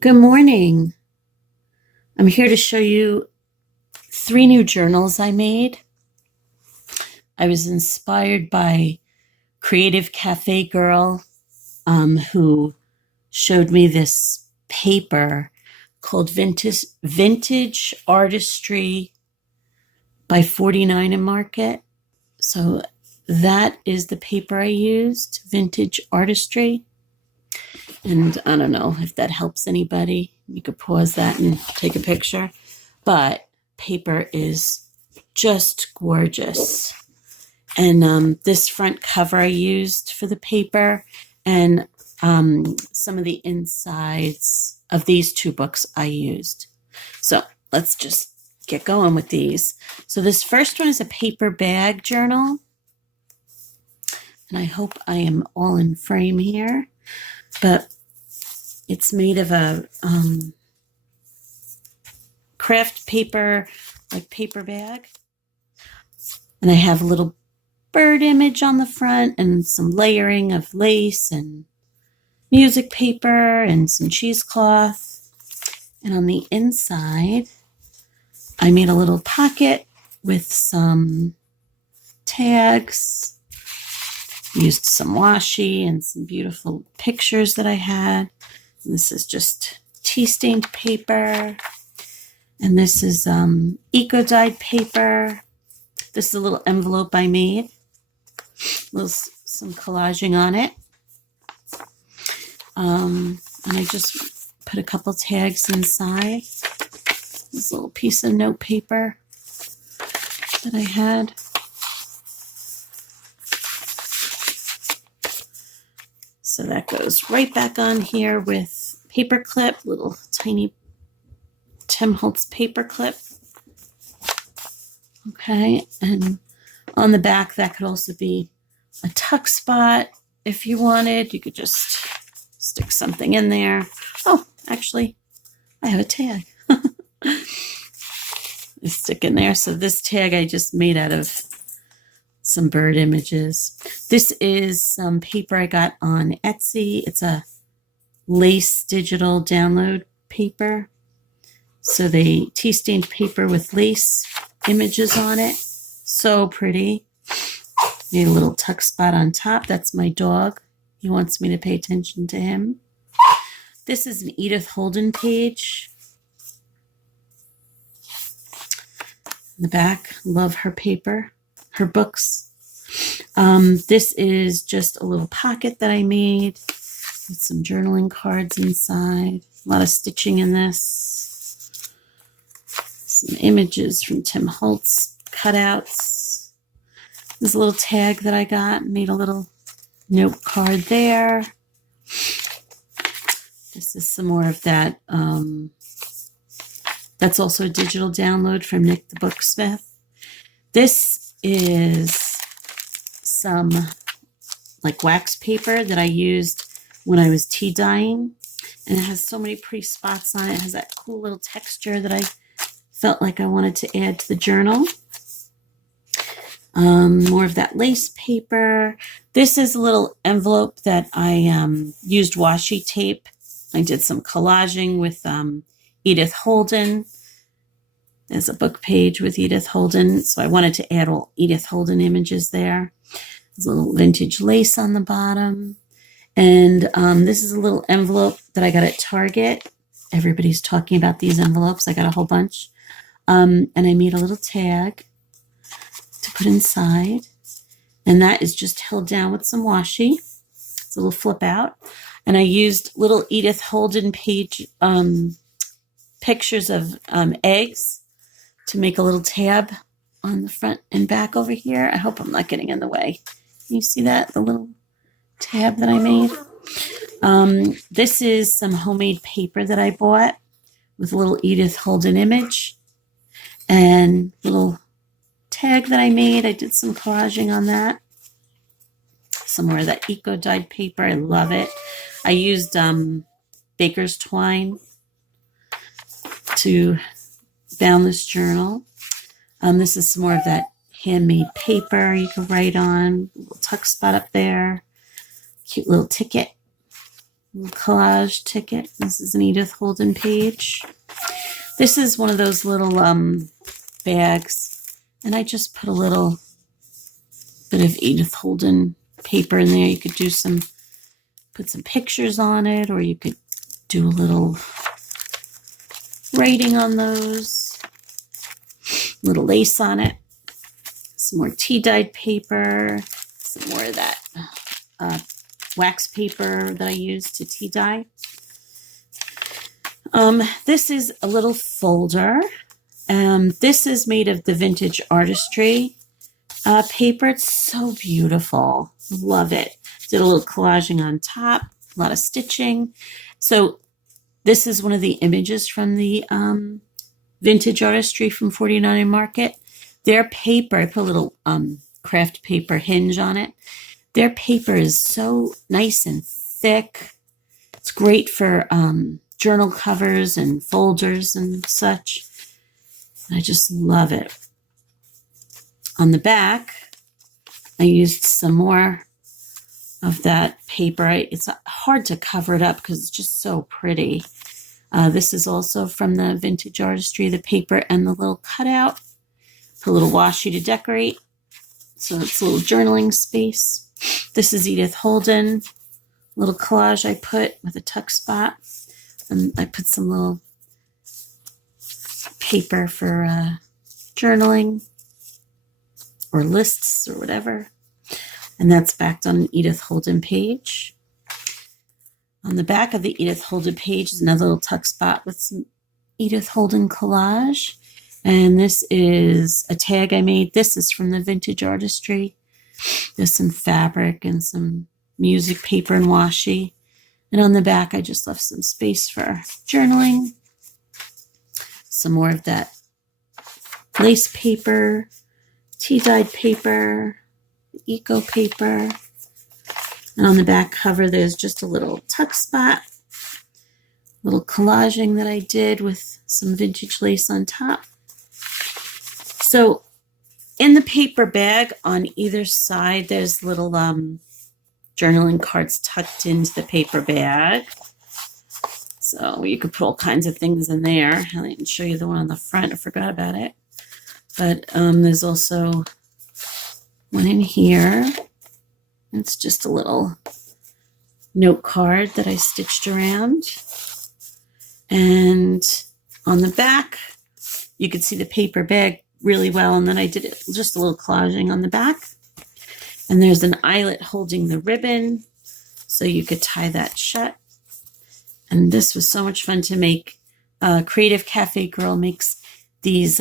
Good morning. I'm here to show you 3 new journals I made. I was inspired by Creative CafeGirl, who showed me this paper called Vintage Artistry by 49 and Market. So that is the paper I used, Vintage Artistry. And I don't know if that helps anybody. You could pause that and take a picture. But paper is just gorgeous. And this front cover I used for the paper, and some of the insides of these 2 books I used. So let's just get going with these. So this first one is a paper bag journal. And I hope I am all in frame here. But it's made of a craft paper, like paper bag. And I have a little bird image on the front and some layering of lace and music paper and some cheesecloth. And on the inside, I made a little pocket with some tags, used some washi and some beautiful pictures that I had. And this is just tea-stained paper. And this is eco-dyed paper. This is a little envelope I made. Some collaging on it. And I just put a couple tags inside. This little piece of note paper that I had. So that goes right back on here with paper clip, little tiny Tim Holtz paper clip. Okay, and on the back, that could also be a tuck spot if you wanted. You could just stick something in there. Oh, actually, I have a tag. I stick in there. So this tag I just made out of some bird images. This is some paper I got on Etsy. It's a lace digital download paper. So they tea-stained paper with lace images on it. So pretty. Made a little tuck spot on top. That's my dog. He wants me to pay attention to him. This is an Edith Holden page. In the back, love her paper, her books. This is just a little pocket that I made with some journaling cards inside. A lot of stitching in this. Some images from Tim Holtz cutouts. This little tag that I got, made a little note card there. This is some more of that. That's also a digital download from Nick the Booksmith. This is some like wax paper that I used when I was tea dyeing. And it has so many pretty spots on it. It has that cool little texture that I felt like I wanted to add to the journal. More of that lace paper. This is a little envelope that I used washi tape. I did some collaging with Edith Holden. There's a book page with Edith Holden, so I wanted to add all Edith Holden images there. There's a little vintage lace on the bottom. And this is a little envelope that I got at Target. Everybody's talking about these envelopes. I got a whole bunch. And I made a little tag to put inside. And that is just held down with some washi. It's a little flip out. And I used little Edith Holden page pictures of eggs to make a little tab on the front and back over here. I hope I'm not getting in the way. Can you see that? The little tab that I made. This is some homemade paper that I bought with a little Edith Holden image and little tag that I made. I did some collaging on that. Some more of that eco-dyed paper. I love it. I used baker's twine to bound this journal. This is some more of that handmade paper you can write on. A little tuck spot up there. Cute little ticket. collage ticket. This is an Edith Holden page. This is one of those little bags, and I just put a little bit of Edith Holden paper in there. You could do put some pictures on it, or you could do a little writing on those, little lace on it, some more tea-dyed paper, some more of that wax paper that I use to tea dye. This is a little folder. This is made of the vintage Artistry paper. It's so beautiful. Love it. Did a little collaging on top, a lot of stitching. So this is one of the images from the vintage Artistry from 49 Market. Their paper, I put a little craft paper hinge on it. Their paper is so nice and thick. It's great for journal covers and folders and such. I just love it. On the back, I used some more of that paper. It's hard to cover it up because it's just so pretty. This is also from the vintage Artistry, the paper and the little cutout. Put a little washi to decorate. So it's a little journaling space. This is Edith Holden. Little collage I put with a tuck spot. And I put some little paper for journaling or lists or whatever. And that's backed on an Edith Holden page. On the back of the Edith Holden page is another little tuck spot with some Edith Holden collage. And this is a tag I made. This is from the vintage Artistry. There's some fabric and some music paper and washi. And on the back, I just left some space for journaling. Some more of that lace paper, tea-dyed paper, eco paper. And on the back cover, there's just a little tuck spot, little collaging that I did with some vintage lace on top. So in the paper bag on either side, there's little journaling cards tucked into the paper bag. So you could put all kinds of things in there. I didn't show you the one on the front. I forgot about it. But there's also one in here. It's just a little note card that I stitched around. And on the back, you could see the paper bag really well. And then I did it just a little collaging on the back. And there's an eyelet holding the ribbon, so you could tie that shut. And this was so much fun to make. Creative CafeGirl makes these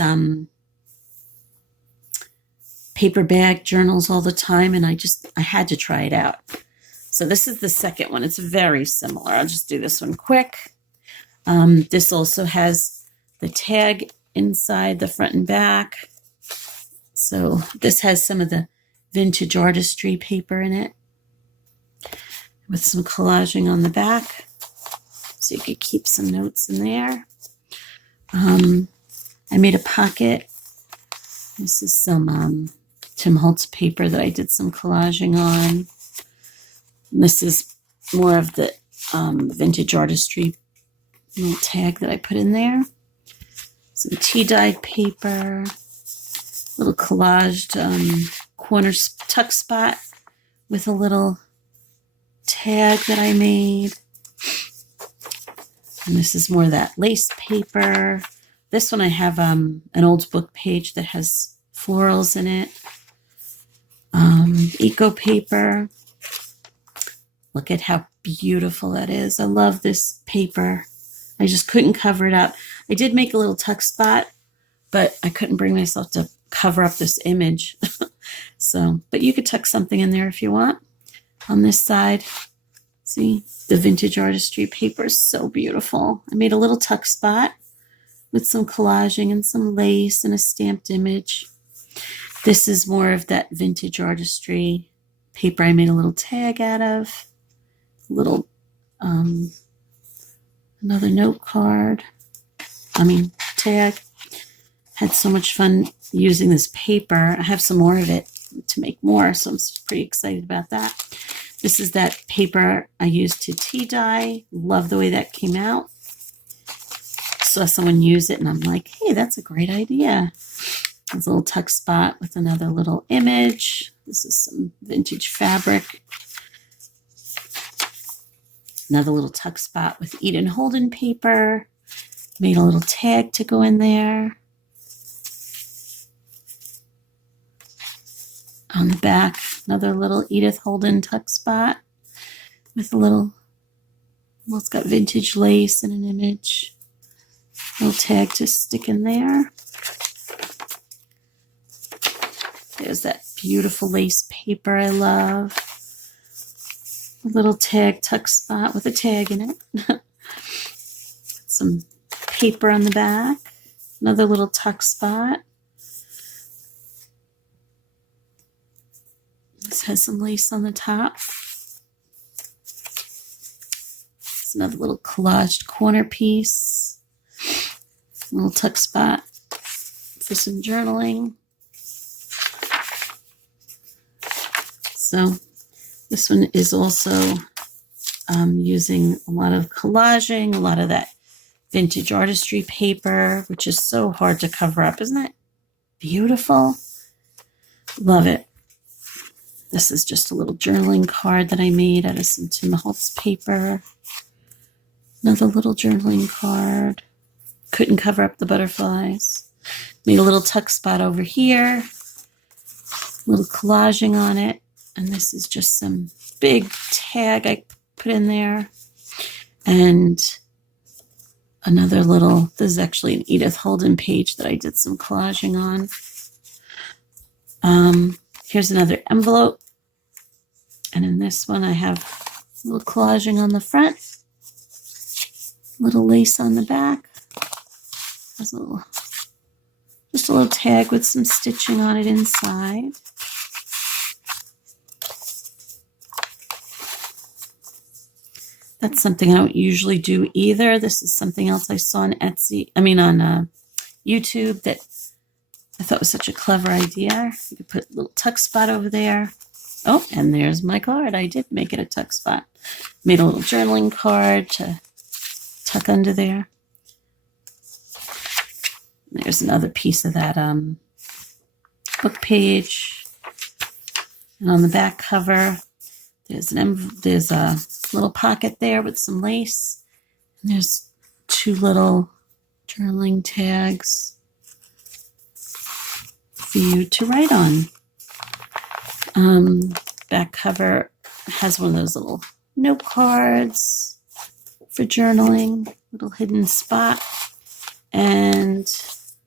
paper bag journals all the time, and I had to try it out. So this is the second one. It's very similar. I'll just do this one quick. This also has the tag inside the front and back. So this has some of the vintage Artistry paper in it with some collaging on the back. So you could keep some notes in there. I made a pocket. This is some Tim Holtz paper that I did some collaging on. And this is more of the vintage Artistry little tag that I put in there. Some tea-dyed paper, little collaged corner tuck spot with a little tag that I made. And this is more of that lace paper. This one I have an old book page that has florals in it. Eco paper. Look at how beautiful that is. I love this paper. I just couldn't cover it up. I did make a little tuck spot, but I couldn't bring myself to cover up this image. So, but you could tuck something in there if you want. On this side, see, the vintage Artistry paper is so beautiful. I made a little tuck spot with some collaging and some lace and a stamped image. This is more of that vintage Artistry paper I made a little tag out of. Little, another note card. Tag. Had so much fun using this paper. I have some more of it to make more, so I'm pretty excited about that. This is that paper I used to tea dye. Love the way that came out. Saw someone use it and I'm like, hey, that's a great idea. There's a little tuck spot with another little image. This is some vintage fabric. Another little tuck spot with Eden Holden paper. Made a little tag to go in there. On the back, another little Edith Holden tuck spot with a little, well, it's got vintage lace and an image. Little tag to stick in there. There's that beautiful lace paper I love. A little tag tuck spot with a tag in it. Some paper on the back. Another little tuck spot. This has some lace on the top. It's another little collaged corner piece. A little tuck spot for some journaling. So this one is also using a lot of collaging, a lot of that vintage artistry paper, which is so hard to cover up. Isn't that beautiful? Love it. This is just a little journaling card that I made out of some Tim Holtz paper. Another little journaling card. Couldn't cover up the butterflies. Made a little tuck spot over here. Little collaging on it. And this is just some big tag I put in there. And another little, this is actually an Edith Holden page that I did some collaging on. Here's another envelope. And in this one I have a little collaging on the front. Little lace on the back. There's just a little tag with some stitching on it inside. That's something I don't usually do either. This is something else I saw on on YouTube that I thought was such a clever idea. You could put a little tuck spot over there. Oh, and there's my card. I did make it a tuck spot. Made a little journaling card to tuck under there. There's another piece of that book page. And on the back cover, there's a little pocket there with some lace. And there's two little journaling tags for you to write on. Back cover has one of those little note cards for journaling, little hidden spot. And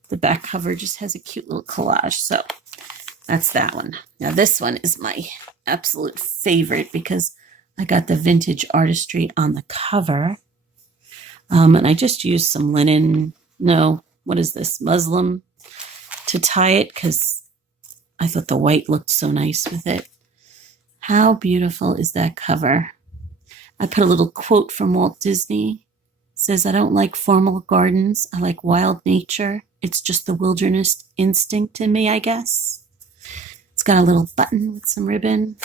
the back cover just has a cute little collage. So that's that one. Now this one is my absolute favorite because I got the vintage artistry on the cover. And I just used some linen, muslin to tie it because I thought the white looked so nice with it. How beautiful is that cover? I put a little quote from Walt Disney. It says, "I don't like formal gardens. I like wild nature. It's just the wilderness instinct in me, I guess." It's got a little button with some ribbon.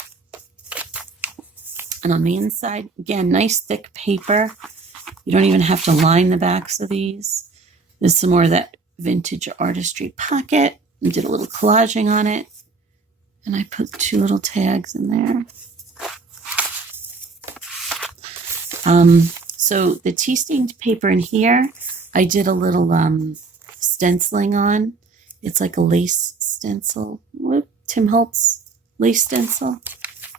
And on the inside, again, nice thick paper. You don't even have to line the backs of these. There's some more of that vintage artistry pocket. I did a little collaging on it. And I put two little tags in there. So the tea stained paper in here, I did a little stenciling on. It's like a lace stencil. Whoop, Tim Holtz lace stencil.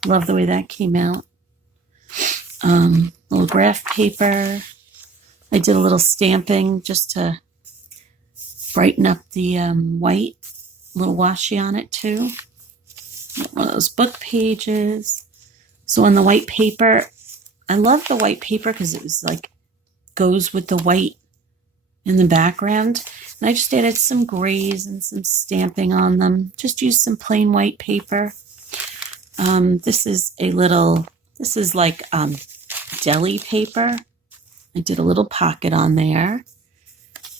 Love the way that came out. Little graph paper. I did a little stamping just to brighten up the white. A little washi on it too. One of those book pages. So on the white paper, I love the white paper because it was like goes with the white in the background. And I just added some grays and some stamping on them. Just used some plain white paper. This is like deli paper. I did a little pocket on there.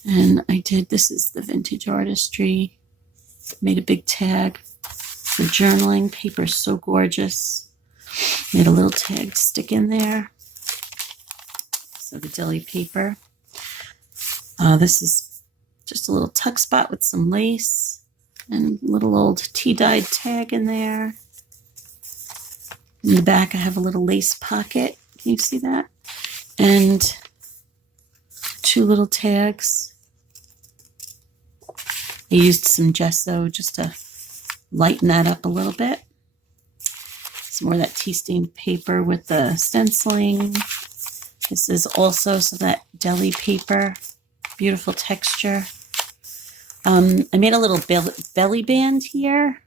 And this is the vintage artistry. Made a big tag for journaling. Paper is so gorgeous. Made a little tag to stick in there. So the deli paper. This is just a little tuck spot with some lace and a little old tea-dyed tag in there. In the back, I have a little lace pocket. Can you see that? And 2 little tags. I used some gesso just to lighten that up a little bit. Some more of that tea stained paper with the stenciling. This is also some of that deli paper. Beautiful texture. I made a little belly band here.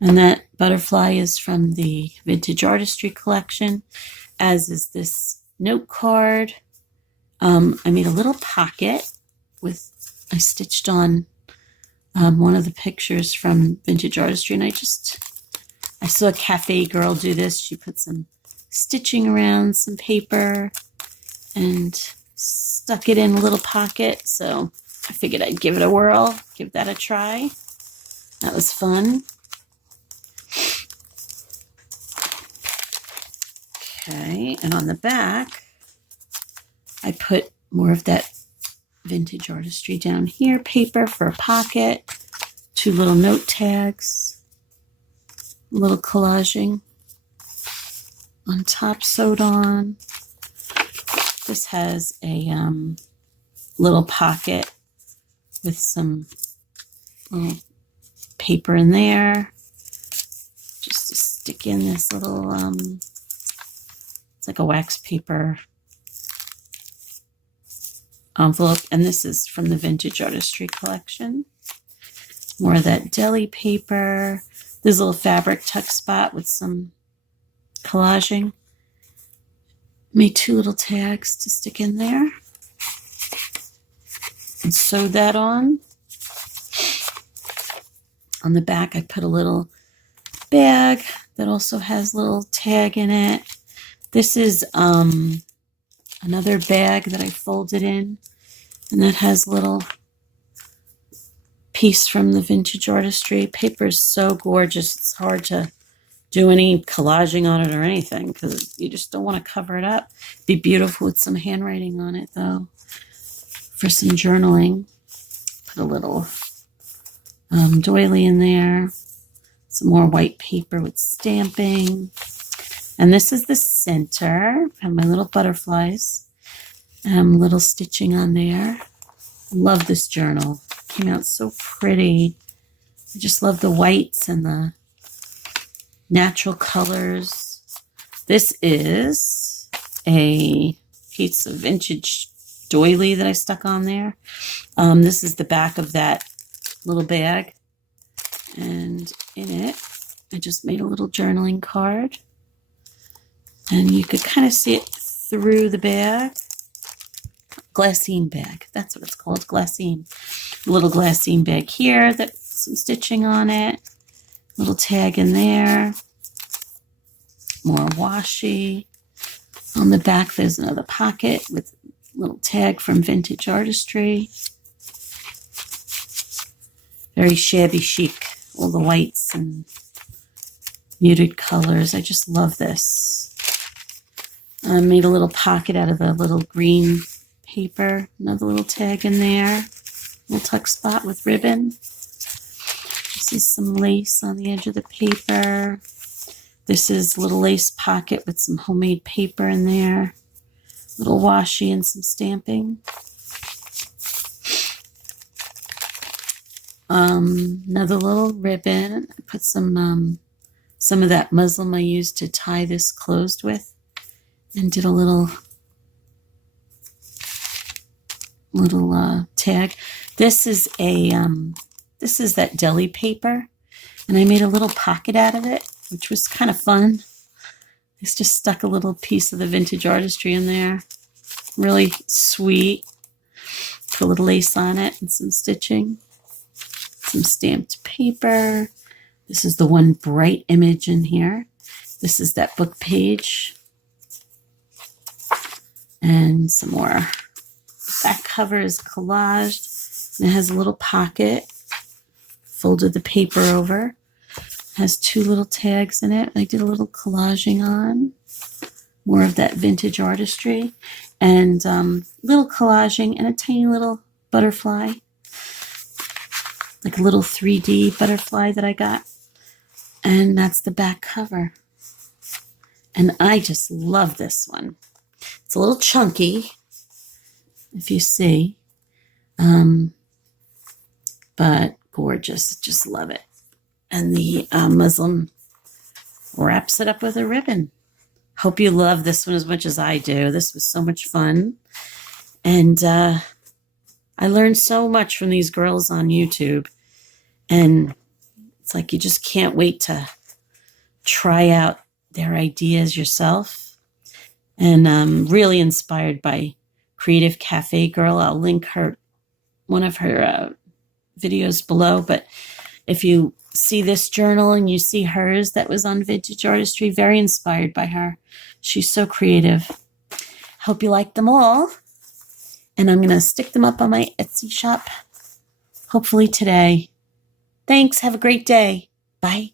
And that butterfly is from the Vintage Artistry collection, as is this note card. I made a little pocket with, I stitched on one of the pictures from Vintage Artistry, and I saw CafeGirl do this. She put some stitching around some paper and stuck it in a little pocket. So I figured I'd give it a whirl, give that a try. That was fun. Okay, and on the back, I put more of that Vintage Artistry down here, paper for a pocket, 2 little note tags, a little collaging on top sewed on. This has a little pocket with some little paper in there, just to stick in this little, it's like a wax paper envelope, and this is from the Vintage Artistry collection. More of that deli paper. There's a little fabric tuck spot with some collaging. Made 2 little tags to stick in there and sewed that on. On the back, I put a little bag that also has a little tag in it. This is another bag that I folded in, and that has a little piece from the Vintage Artistry. Paper is so gorgeous. It's hard to do any collaging on it or anything because you just don't want to cover it up. Be beautiful with some handwriting on it, though, for some journaling. Put a little doily in there. Some more white paper with stamping. And this is the center. I have my little butterflies. Little stitching on there. Love this journal. Came out so pretty. I just love the whites and the natural colors. This is a piece of vintage doily that I stuck on there. This is the back of that little bag. And in it, I just made a little journaling card. And you could kind of see it through the bag. Glassine bag. That's what it's called, glassine. A little glassine bag here that's some stitching on it. Little tag in there. More washi. On the back, there's another pocket with a little tag from Vintage Artistry. Very shabby chic. All the whites and muted colors. I just love this. I made a little pocket out of the little green paper. Another little tag in there. Little tuck spot with ribbon. This is some lace on the edge of the paper. This is a little lace pocket with some homemade paper in there. Little washi and some stamping. Another little ribbon. I put some of that muslin I used to tie this closed with, and did a little tag. This is that deli paper, and I made a little pocket out of it, which was kind of fun. I just stuck a little piece of the Vintage Artistry in there. Really sweet. Put a little lace on it and some stitching. Some stamped paper. This is the one bright image in here. This is that book page. And some more. Back cover is collaged. And it has a little pocket. Folded the paper over. Has 2 little tags in it. I did a little collaging on. More of that vintage artistry. And little collaging and a tiny little butterfly. Like a little 3D butterfly that I got. And that's the back cover. And I just love this one. It's a little chunky, if you see. But gorgeous. Just love it. And the Muslim wraps it up with a ribbon. Hope you love this one as much as I do. This was so much fun. And I learned so much from these girls on YouTube. And it's like you just can't wait to try out their ideas yourself. And I'm really inspired by Creative CafeGirl. I'll link one of her videos below. But if you see this journal and you see hers that was on Vintage Artistry, very inspired by her. She's so creative. Hope you like them all. And I'm going to stick them up on my Etsy shop, hopefully today. Thanks. Have a great day. Bye.